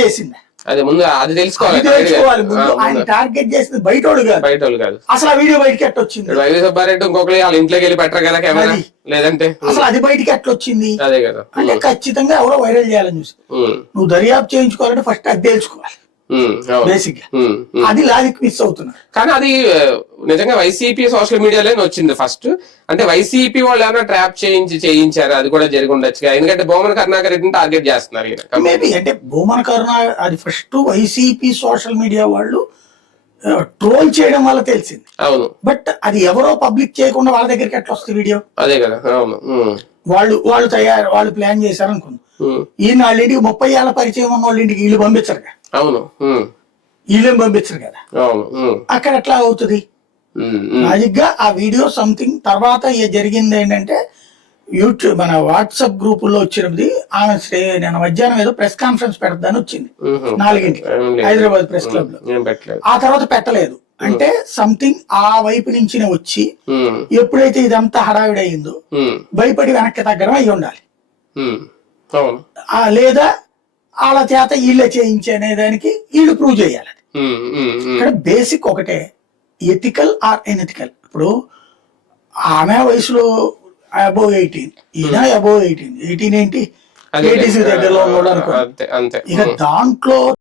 చేసింది అది ముందు అది తెలుసుకోవాలి. ముందు ఆయన టార్గెట్ చేసింది బయటోడు కాదు. అసలు ఆ వీడియో బయటకి ఎట్లా వచ్చింది? వైవి సుబ్బారెడ్డి ఇంకొకరు వాళ్ళ ఇంట్లోకి వెళ్ళి పెట్టరు కదా కెమెరా, లేదంటే అసలు అది బయటికి ఎట్లా వచ్చింది? అదే కదా. అంటే ఖచ్చితంగా ఎవరో వైరల్ చేయాలని చూసి నువ్వు దర్యాప్తు చేయించుకోవాలంటే ఫస్ట్ అది తెలుసుకోవాలి బేసిక్ గా. అది లాజిక్ మిస్ అవుతున్నారు. కానీ అది నిజంగా వైసీపీ సోషల్ మీడియాలోనే వచ్చింది ఫస్ట్. అంటే వైసీపీ వాళ్ళు ఏమైనా ట్రాప్ చేయించారు, అది కూడా జరిగి ఉండొచ్చు. ఎందుకంటే భూమన కరుణాకర్ రెడ్డిని టార్గెట్ చేస్తున్నారు. మేబీ అంటే భూమన కరుణాకర్ అది ఫస్ట్ వైసీపీ సోషల్ మీడియా వాళ్ళు ట్రోల్ చేయడం వల్ల తెలిసింది. అవును. బట్ అది ఎవరో పబ్లిక్ చేయకుండా వాళ్ళ దగ్గరికి ఎట్లా వస్తుంది వీడియో? అదే కదా. అవును. వాళ్ళు ప్లాన్ చేశారు అనుకున్నాం. ఈయన వాళ్ళ ఇంటికి 30 ఏళ్ల పరిచయం ఉన్న వాళ్ళ ఇంటికి వీళ్ళు పంపించరు కదా. అవును. వీళ్ళేం పంపించరు కదా. అక్కడ ఎట్లా అవుతుంది? లాజిక్ గా ఆ వీడియో సంథింగ్ తర్వాత జరిగింది ఏంటంటే యూట్యూబ్ మన వాట్సాప్ గ్రూపుల్లో వచ్చినది. ఆమె నేను మధ్యాహ్నం ఏదో ప్రెస్ కాన్ఫరెన్స్ పెడతాను వచ్చింది 4 హైదరాబాద్ ప్రెస్ క్లబ్ లో. ఆ తర్వాత పెట్టలేదు. అంటే సంథింగ్ ఆ వైపు నుంచి వచ్చి ఎప్పుడైతే ఇదంతా హడావిడి అయిందో భయపడి వెనక్కి తగ్గడం అయి ఉండాలి. లేదా వాళ్ళ చేత వీళ్ళే చేయించే అనే దానికి వీళ్ళు ప్రూవ్ చేయాలి. ఇక్కడ బేసిక్ ఒకటే, ఎథికల్ ఆర్ ఎన్ఎథికల్. ఇప్పుడు ఆమె వయసులో అబోవ్ 18, ఈయన అబోవ్ 18 ఏంటి, ఏటీసీ దగ్గరలో కూడా అనుకో. ఇక దాంట్లో